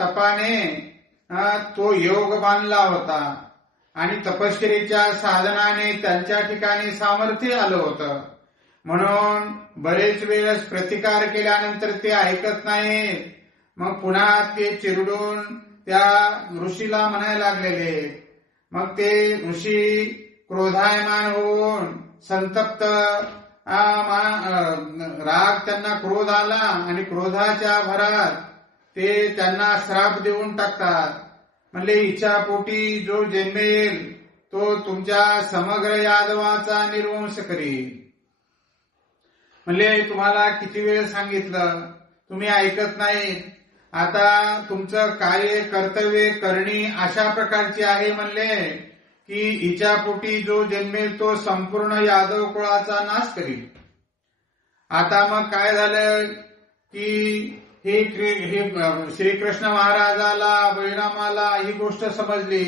तपाने तो योग बांधला होता. आणि तपश्चरीच्या साधनाने त्यांच्या ठिकाणी सामर्थ्य आलं होतं. म्हणून बरेच वेळेस प्रतिकार केल्यानंतर ते ऐकत नाहीत. मग पुन्हा ते चिरडून त्या ऋषीला म्हणायला लागलेले मग ते ऋषी क्रोधायमान होऊन संतप्त राग त्यांना क्रोध आला आणि क्रोधाच्या भरात ते त्यांना श्राप देऊन टाकतात. म्हणले इच्छापोटी जो जन्मेल तो तुमच्या समग्र यादवाचा निर्वंश करील म्हणले तुम्हाला किती वेळ सांगितलं? तुम्ही ऐकत नाही. आता तुमचं कार्य कर्तव्य करणी अशा प्रकारची आहे म्हणले की हिच्या पोटी जो जन्मेल तो संपूर्ण यादव कुळाचा नाश करील आता मग काय झालं? की हे श्रीकृष्ण महाराजाला बळीरामाला ही गोष्ट समजली.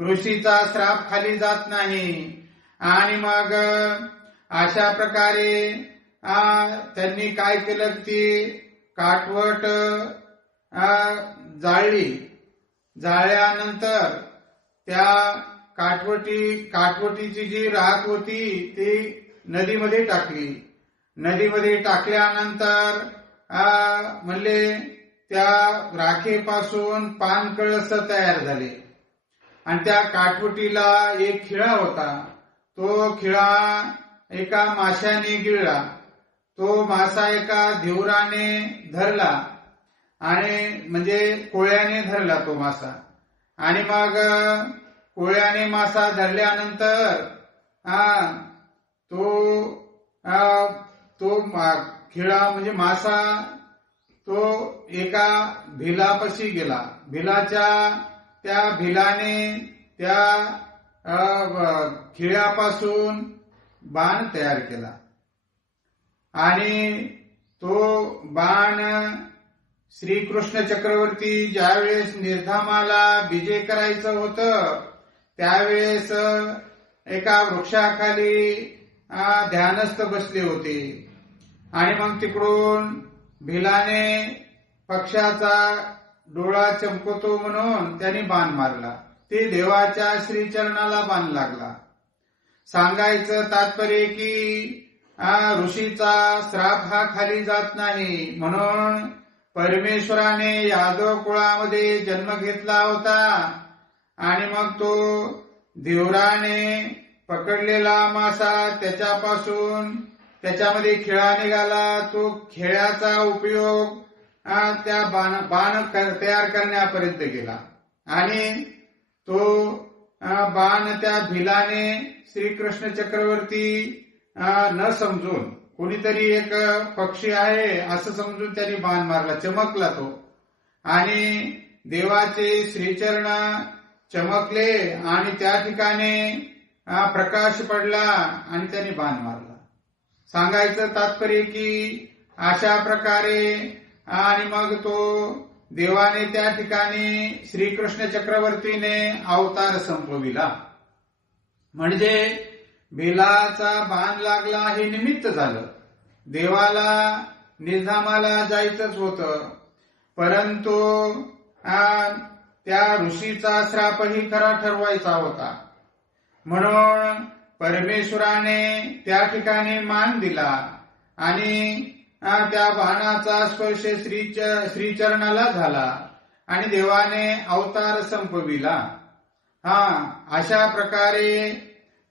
ऋषीचा श्राप खाली जात नाही. आणि मग अशा प्रकारे त्यांनी काय केलं की काटवट जाळली. जाळल्यानंतर त्या काटवटी काटवटीची जी राहत होती ती नदीमध्ये टाकली. नदीमध्ये टाकल्यानंतर म्हणले त्या राखेपासून पान कळस तयार झाले. आणि त्या काटवटीला एक खिळा होता. तो खिळा एका माशाने गिळला. तो मासा एका धिवराने धरला. आणि म्हणजे कोळ्याने धरला तो मासा. आणि मग कोळ्याने मासा धरल्यानंतर हा तो आ, तो मा- खिळा म्हणजे मासा तो एका भिलापाशी गेला. भिलाच्या त्या भिलाने त्या खिळ्यापासून बाण तयार केला. आणि तो बाण श्रीकृष्ण चक्रवर्ती ज्यावेळेस निर्धामाला विजय करायचं होतं त्यावेळेस एका वृक्षाखाली ध्यानस्थ बसले होते. आणि मग तिकडून भिलाने पक्षाचा डोळा चमकतो म्हणून त्यांनी बाण मारला. ते देवाच्या श्रीचरणाला बाण लागला. सांगायचं तात्पर्य की ऋषीचा श्राप हा खाली जात नाही. म्हणून परमेश्वराने यादव कुळामध्ये जन्म घेतला होता. आणि मग तो देवराने पकडलेला मासा त्याच्यापासून त्याच्यामध्ये खिळा निघाला तो खेळाचा उपयोग त्या बाण बाण तयार करण्यापर्यंत गेला. आणि तो बाण त्या भिलाने श्रीकृष्ण चक्रवर्ती न समजून कोणीतरी एक पक्षी आहे असं समजून त्यांनी बाण मारला चमकला तो. आणि देवाचे श्रीचरण चमकले आणि त्या ठिकाणी प्रकाश पडला आणि त्यांनी बाण मारला. सांगायचं तात्पर्य की अशा प्रकारे आणि मग तो देवाने त्या ठिकाणी श्रीकृष्ण चक्रवर्तीने अवतार संपविला. म्हणजे बेलाचा बाण लागला हे निमित्त झालं. देवाला निजामाला जायचंच होत. परंतु त्या ऋषीचा श्रापही खरा ठरवायचा होता. म्हणून परमेश्वराने त्या ठिकाणी मान दिला आणि त्या बाणाचा स्पर्श श्रीच श्रीचरणाला झाला आणि देवाने अवतार संपविला. हा अशा प्रकारे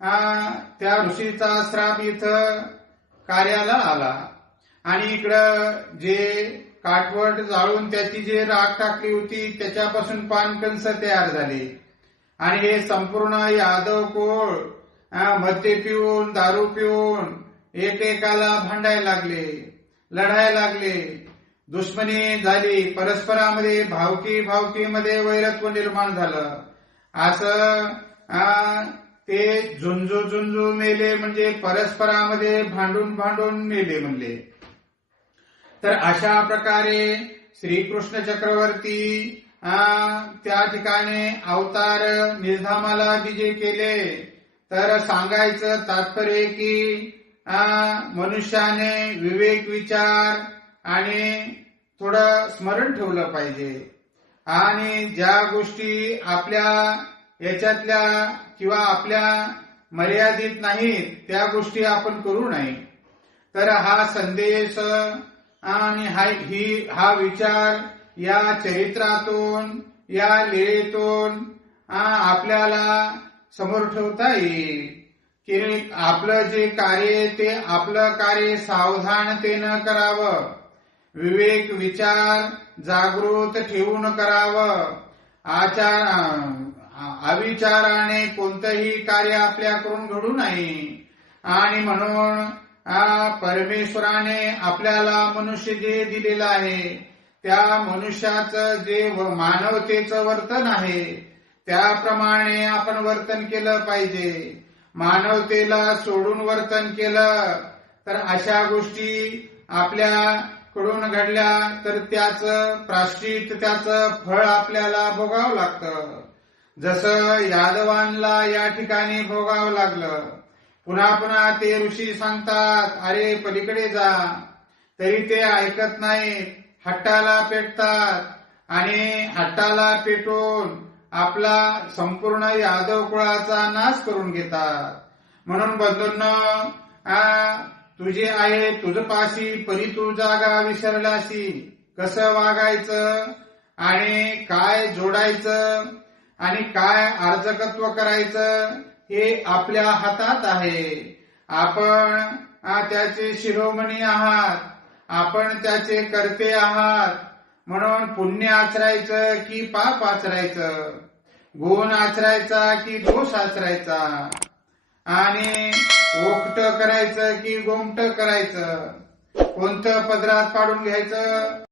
आ, त्या ऋषीचा श्राप इथं कार्याला आला. आणि इकडं जे काठवट जाळून त्याची जे राख टाकली होती त्याच्यापासून पानकंस तयार झाले. आणि हे संपूर्ण यादव कोळ मद्य पिऊन दारू पिऊन एकेकाला भांडायला लागले लढायला लागले. दुश्मनी झाली परस्परामध्ये भावकी भावकीमध्ये वैरत्व निर्माण झालं. असं ते झुंजू झुंजू मेले म्हणजे परस्परामध्ये भांडून भांडून मेले म्हणले. तर अशा प्रकारे श्रीकृष्ण चक्रवर्ती त्या ठिकाणी अवतार निर्धामाला विजय केले. तर सांगायचं तात्पर्य की मनुष्याने विवेक विचार आणि थोडं स्मरण ठेवलं पाहिजे. आणि ज्या गोष्टी आपल्या याच्यातल्या किंवा आपल्या मर्यादित नाहीत त्या गोष्टी आपण करू नये तर हा संदेश आणि हा ही हा विचार या चरित्रातून या लीळेतून आपल्याला समोर ठेवता येईल. की आपलं जे कार्य ते आपलं कार्य सावधानतेनं करावं. विवेक विचार जागृत ठेवून करावं. आचार अविचाराने कोणतंही कार्य आपल्याकडून घडू नये. आणि म्हणून परमेश्वराने आपल्याला मनुष्य जे दिलेलं आहे त्या मनुष्याचं जे मानवतेचं वर्तन आहे त्याप्रमाणे आपण वर्तन केलं पाहिजे. मानवतेला सोडून वर्तन केलं तर अशा गोष्टी आपल्याकडून घडल्या तर त्याच प्राश्चित त्याच फळ आपल्याला भोगावं लागतं. जसं यादवांना या ठिकाणी भोगावं लागलं. पुन्हा पुन्हा ते ऋषी सांगतात अरे पलीकडे जा. तरी ते ऐकत नाहीत. हट्टाला पेटतात. आणि हट्टाला पेटून आपला संपूर्ण यादव कुळाचा नाश करून घेतात. म्हणून बंधूंनो तुझे आहे तुझ पाशी परी तू जागा विसरलाशी. कसं वागायचं? आणि काय जोडायचं? आणि काय अर्जकत्व करायचं? हे आपल्या हातात आहे. आपण त्याचे शिरोमणी आहात. आपण त्याचे करते आहात. म्हणून पुण्य आचरायचं की पाप आचरायचं? गुण आचरायचा की दोष आचरायचा? आणि ओखट करायचं की गोमट करायचं? कोणतं पदरात पाडून घ्यायचं?